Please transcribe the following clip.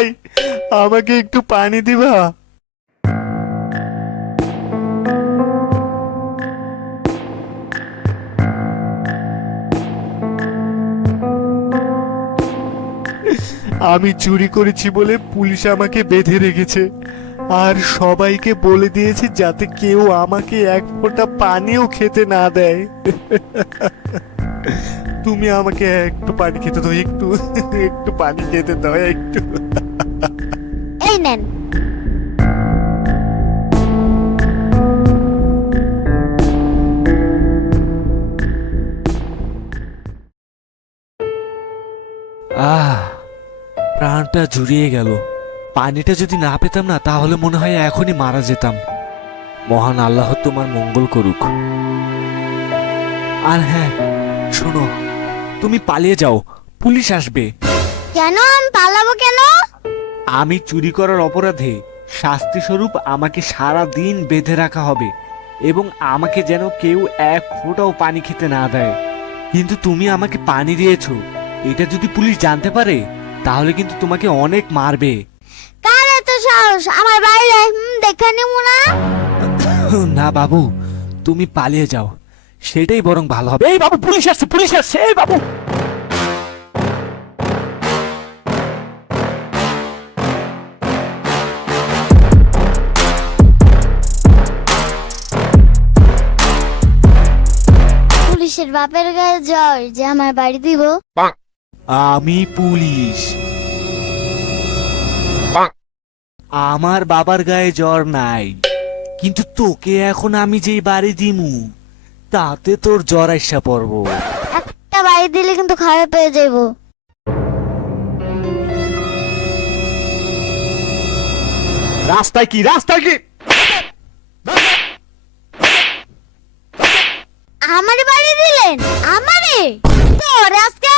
ভাই, আমাকে একটু পানি দিবা? আমি চুরি করেছি বলে পুলিশ আমাকে বেঁধে রেখেছে, আর সবাইকে বলে দিয়েছে যাতে কেউ আমাকে এক ফোঁটা পানিও খেতে না দেয়। তুমি আমাকে একটু পানি খেতে দাও, একটু একটু পানি খেতে দাও একটু। এই নেন। প্রাণটা জুড়িয়ে গেল। পানিটা যদি না পেতাম না, তাহলে মনে হয় এখনই মারা যেতাম। মহান আল্লাহ তোমার মঙ্গল করুক। আর হ্যাঁ, শোনো, তুমি পালিয়ে যাও, পুলিশ আসবে। কেন আমি পালাবো কেন? আমি চুরি করার অপরাধে শাস্তি স্বরূপ আমাকে সারা দিন বেঁধে রাখা হবে, এবং আমাকে যেন কেউ এক ফোঁটাও পানি খেতে না দেয়। কিন্তু তুমি আমাকে পানি দিয়েছো, এটা যদি পুলিশ জানতে পারে তাহলে কিন্তু তোমাকে অনেক মারবে। কার এত সাহস আমার বাইরে? দেখে নেবো না। না বাবু, তুমি পালিয়ে যাও, সেটাই বরং ভালো হবে। এই বাবু, পুলিশ আসছে, পুলিশ আসছে! এই বাবু! পুলিশের বাপের গায়ে জ্বর যে আমার বাড়ি দিব। আমি পুলিশ। আমার বাবার গায়ে জ্বর নাই, কিন্তু তোকে এখন আমি যেই বাড়ি দিমু তাতে তোর জ্বর আইসা পড়বো। একটা বাড়ি দিলে কিন্তু খারাপ হয়ে যাইব। রাস্তায় কি, রাস্তায় কি? আমারে বাড়ি দিলেন? আমারে? তোর আজকে